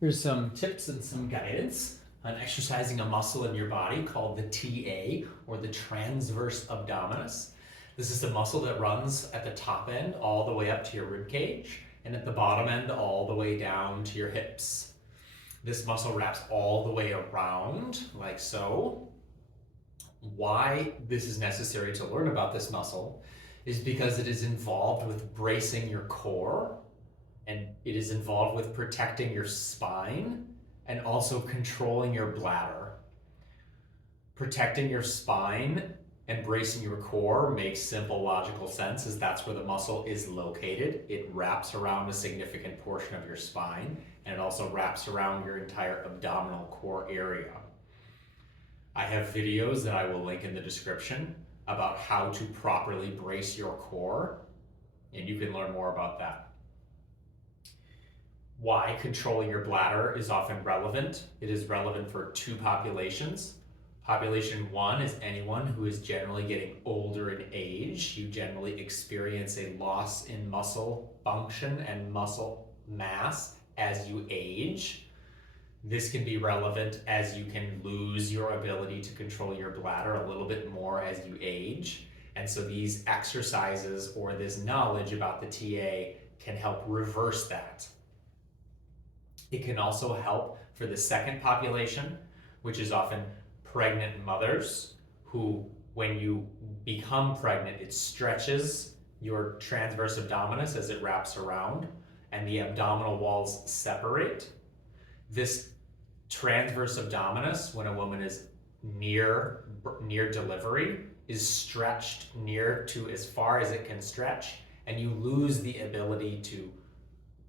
Here's some tips and some guidance on exercising a muscle in your body called the TA, or the transverse abdominis. This is the muscle that runs at the top end all the way up to your rib cage, and at the bottom end all the way down to your hips. This muscle wraps all the way around, like so. Why this is necessary to learn about this muscle is because it is involved with bracing your core, and it is involved with protecting your spine and also controlling your bladder. Protecting your spine and bracing your core makes simple logical sense, as that's where the muscle is located. It wraps around a significant portion of your spine, and it also wraps around your entire abdominal core area. I have videos that I will link in the description about how to properly brace your core, and you can learn more about that. Why controlling your bladder is often relevant. It is relevant for two populations. Population one is anyone who is generally getting older in age. You generally experience a loss in muscle function and muscle mass as you age. This can be relevant as you can lose your ability to control your bladder a little bit more as you age. And so these exercises or this knowledge about the TA can help reverse that. It can also help for the second population, which is often pregnant mothers who, when you become pregnant, it stretches your transverse abdominis as it wraps around and the abdominal walls separate. This transverse abdominis, when a woman is near delivery, is stretched near to as far as it can stretch, and you lose the ability to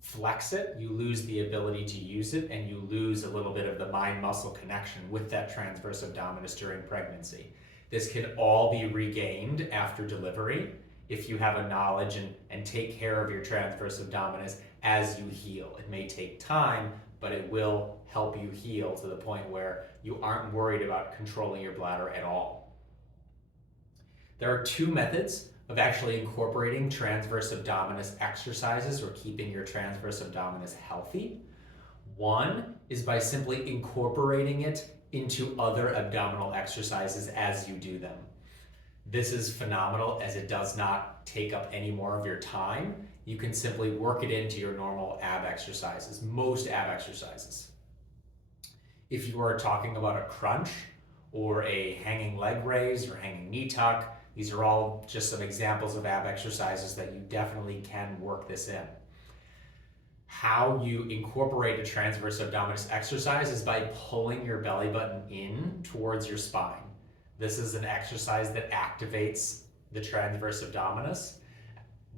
flex it, you lose the ability to use it, and you lose a little bit of the mind-muscle connection with that transverse abdominis during pregnancy. This can all be regained after delivery if you have a knowledge and take care of your transverse abdominis as you heal. It may take time, but it will help you heal to the point where you aren't worried about controlling your bladder at all. There are two methods of actually incorporating transverse abdominis exercises or keeping your transverse abdominis healthy. One is by simply incorporating it into other abdominal exercises as you do them. This is phenomenal as it does not take up any more of your time. You can simply work it into your normal ab exercises, most ab exercises. If you are talking about a crunch or a hanging leg raise or hanging knee tuck, these are all just some examples of ab exercises that you definitely can work this in. How you incorporate a transverse abdominis exercise is by pulling your belly button in towards your spine. This is an exercise that activates the transverse abdominis,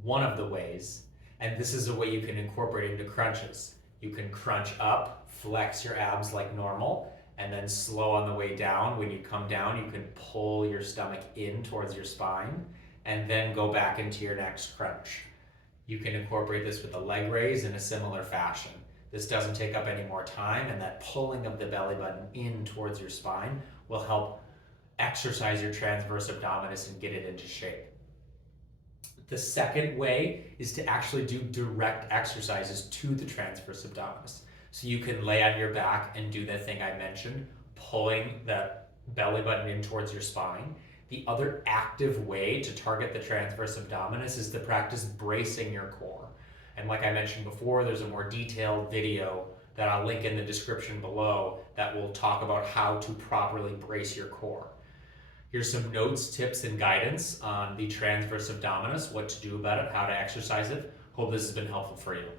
one of the ways, and this is a way you can incorporate into crunches. You can crunch up, flex your abs like normal, and then slow on the way down. When you come down, you can pull your stomach in towards your spine and then go back into your next crunch. You can incorporate this with a leg raise in a similar fashion. This doesn't take up any more time, and that pulling of the belly button in towards your spine will help exercise your transverse abdominis and get it into shape. The second way is to actually do direct exercises to the transverse abdominis. So you can lay on your back and do the thing I mentioned, pulling the belly button in towards your spine. The other active way to target the transverse abdominis is to practice bracing your core. And like I mentioned before, there's a more detailed video that I'll link in the description below that will talk about how to properly brace your core. Here's some notes, tips, and guidance on the transverse abdominis, what to do about it, how to exercise it. Hope this has been helpful for you.